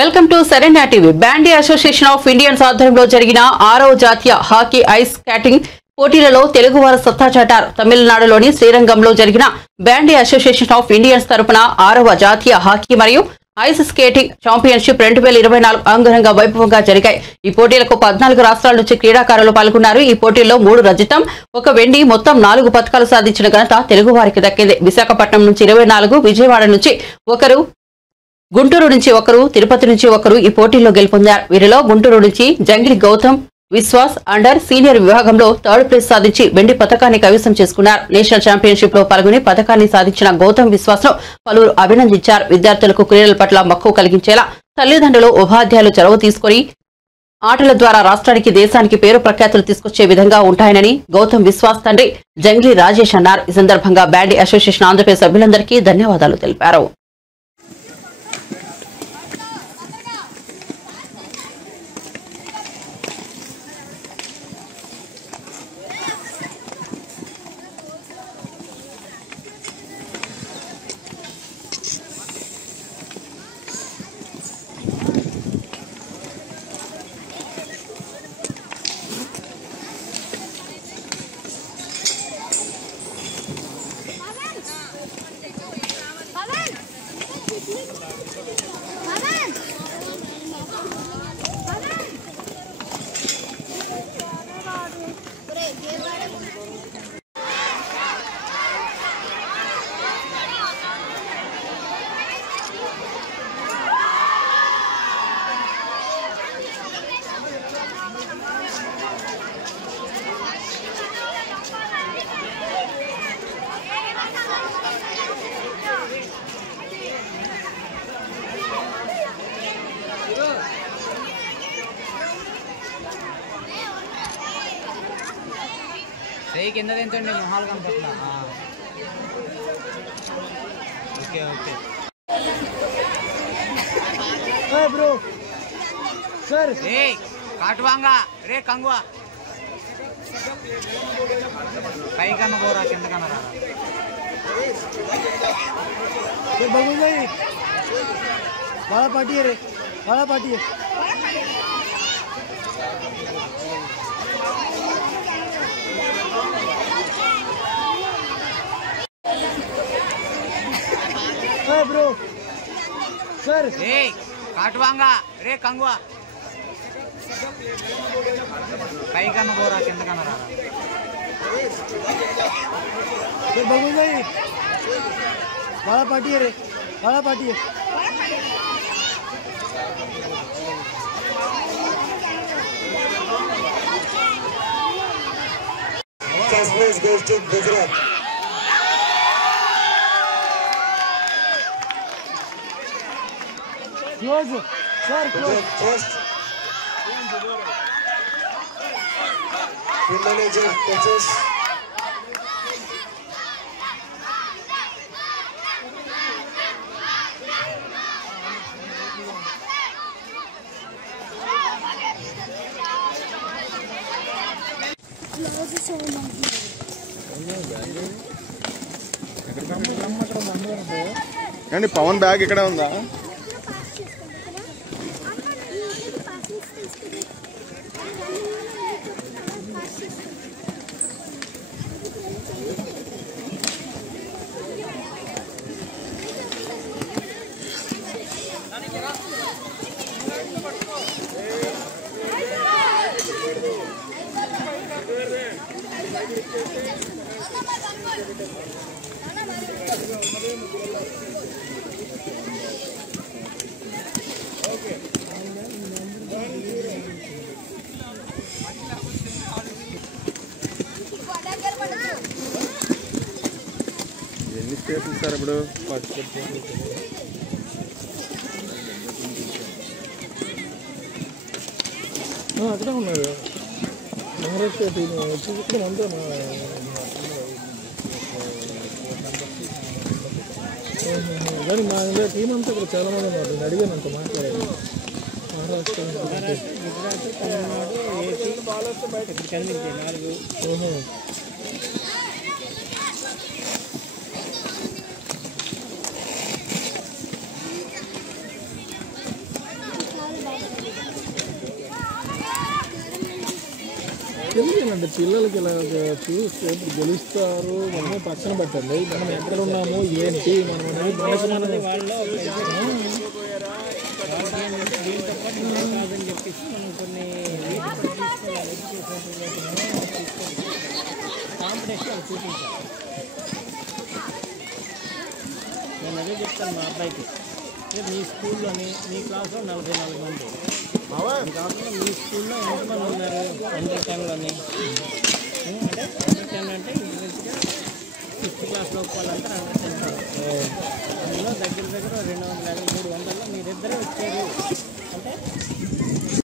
Welcome to Saranda TV. Bandy association of Indians ఆధ్వర్యంలో జరిగిన 6వ జాతీయ హాకీ ఐస్ స్కేటింగ్ పోటీలలో తెలుగువారు సత్తా చాటారు. తమిళనాడులోని శ్రీరంగంలో జరిగిన బ్యాండీ అసోసియేషన్ ఆఫ్ ఇండియన్స్ తరపున 6వ జాతీయ హాకీ మరియు ఐస్ స్కేటింగ్ ఛాంపియన్షిప్ 2024 అంగరంగ వైభవంగా జరిగాయి. ఈ పోటీలకు 14 రాష్ట్రాల నుంచి క్రీడాకారులు పాల్గొన్నారు. ఈ పోటీల్లో 3 రజతం, 1 వెండి, మొత్తం 4 పతకాలు సాధించిన ఘనత తెలుగువారికి దక్కింది. విశాఖపట్నం నుంచి 24, విజయవాడ నుంచి 1, గుంటూరు నుంచి 1, తిరుపతి నుంచి 1 ఈ పోటీల్లో గెలుపొందారు. వీరిలో గుంటూరు నుంచి జంగిలి గౌతమ్ విశ్వాస్ అండర్ సీనియర్ విభాగంలో 3rd ప్లేస్ సాధించి వెండి పతకాన్ని కైవసం చేసుకున్నారు. నేషనల్ ఛాంపియన్షిప్ లో పాల్గొని పతకాన్ని సాధించిన గౌతమ్ విశ్వాస్ ను పలువురు అభినందించారు. విద్యార్థులకు క్రీడల పట్ల మక్కువ కలిగించేలా తల్లిదండ్రులు, ఉపాధ్యాయులు చొరవ తీసుకుని ఆటల ద్వారా రాష్ట్రానికి, దేశానికి పేరు ప్రఖ్యాతులు తీసుకొచ్చే విధంగా ఉంటాయని గౌతమ్ విశ్వాస్ తండ్రి జంగిలి రాజేష్ అన్నారు. ఈ సందర్భంగా బ్యాండీ అసోసియేషన్ ఆంధ్రప్రదేశ్ సభ్యులందరికీ ధన్యవాదాలు తెలిపారు. కింద తింటండి మొహాలు కనపట్లా. ఓకే ఓకే బ్రో సార్ రే కాటువాంగా రే కంగువా పైకన్నా పోరా కిందకన్నా రా బాగుంది. బాగా పార్టీ రే, బాగా పార్టీ. బ్రో సార్ రే కాటువాంగా రే కంగువా పైకన్నా పోరా కిందకన్నా రా బాగుంది. బాగా పార్టీ రే, బాగా party. First place goes to Gujarat. Close, sir, close. First. Team manager, coaches. అండి పవన్ బ్యాగ్ ఇక్కడ ఉందా? ఎన్ని స్టేట్లు సార్ ఇప్పుడు? అక్కడే ఉన్నారు మహారాష్ట్ర టీం వచ్చి అంతా కానీ మా టీం అంతా ఇక్కడ చాలా మంది ఉన్నారు. నేను అడిగాను అంత మాట్లాడాను. మహారాష్ట్ర, గుజరాత్, తమిళనాడు, ఏపీ ఇక్కడ కనిపించాయి 4. ఎందుకంటే పిల్లలకి ఇలా చూస్తే ఇప్పుడు గెలుస్తారు మనం పక్కన పెట్టండి మనం ఎక్కడ ఉన్నాము ఏంటి మనం అనేది మనకి మనం దీంతో పాటు కాదని చెప్పేసి మనం కొన్ని కాంపిటీషన్ చూపించాలి. నేను అదే చెప్తాను మా అబ్బాయికి, మీ స్కూల్లోని మీ క్లాస్లో 44 మంది, కాకుండా మీ స్కూల్లో ఎంతమంది ఉన్నారు అండర్ 10లోని? అంటే అండర్ 10 అంటే ఇంచుమించుగా 5th క్లాస్లో ఒప్పుకోవాలంటే అండర్ 10 అందులో దగ్గర 250 300లో మీరిద్దరే వచ్చారు.